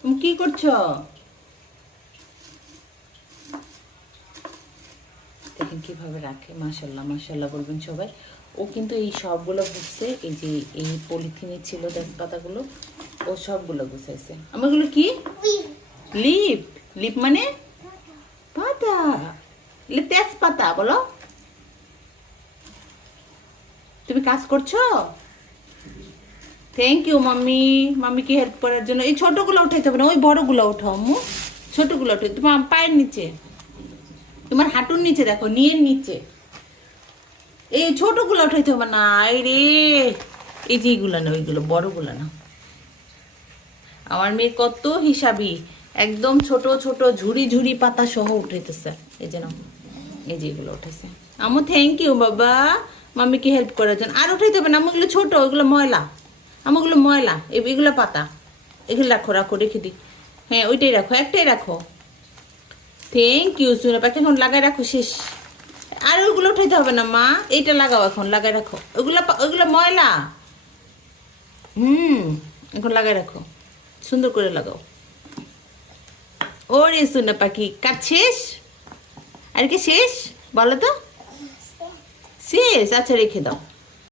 তুমি কি করছো? দেখেন কিভাবে রাখে, মাশাল্লাহ মাশাল্লাহ বলবেন সবাই। ও কিন্তু এই সবগুলো বুঝছে, এই যে এই পলিথিনে ছিল তেজপাতাগুলো, ও সবগুলো গুছাইছে। আমারগুলো কি লিপ? লিপ মানে পাতা, তেজপাতা বলো। তুমি কাজ করছো? থ্যাংক ইউ মাম্মি, মাম্মিকে হেল্প করার জন্য। এই ছোটগুলো উঠাইতে হবে না, ওই বড়গুলো উঠাও আম্মু। ছোটগুলো উঠে তোমার পায়ের নিচে, তোমার হাঁটুর নিচে, দেখো নিয়ের নিচে। এই ছোটগুলো উঠাইতে হবে না। এই রে, এই যে এইগুলো না, ওইগুলো বড়গুলো না। আমার মেয়ে কত হিসাবি, একদম ছোট ছোট ঝুড়ি ঝুড়ি পাতা সহ উঠাইতেছে। এই যে নাও, এই যে এগুলো উঠেছে। আম্মু থ্যাংক ইউ বাবা, মাম্মিকে হেল্প করার জন্য। আর উঠাইতে হবে না, আমাগুলো ছোট, ওইগুলো ময়লা, আমাগুলো ময়লা। এগুলো পাতা, এগুলো রাখো রাখো, রেখে দিই। হ্যাঁ ওইটাই রাখো, একটাই রাখো। থ্যাংক ইউ সুরা পাখি, এখন লাগাই রাখো, শেষ। আর ওইগুলো উঠাইতে হবে না মা, এইটা লাগাও এখন, লাগাই রাখো। ওইগুলো ময়লা। এখন লাগাই রাখো, সুন্দর করে লাগাও। ওরে সুনা পাখি, কাজ শেষ? আর কি শেষ বলো তো? শেষ, আচ্ছা রেখে দাও।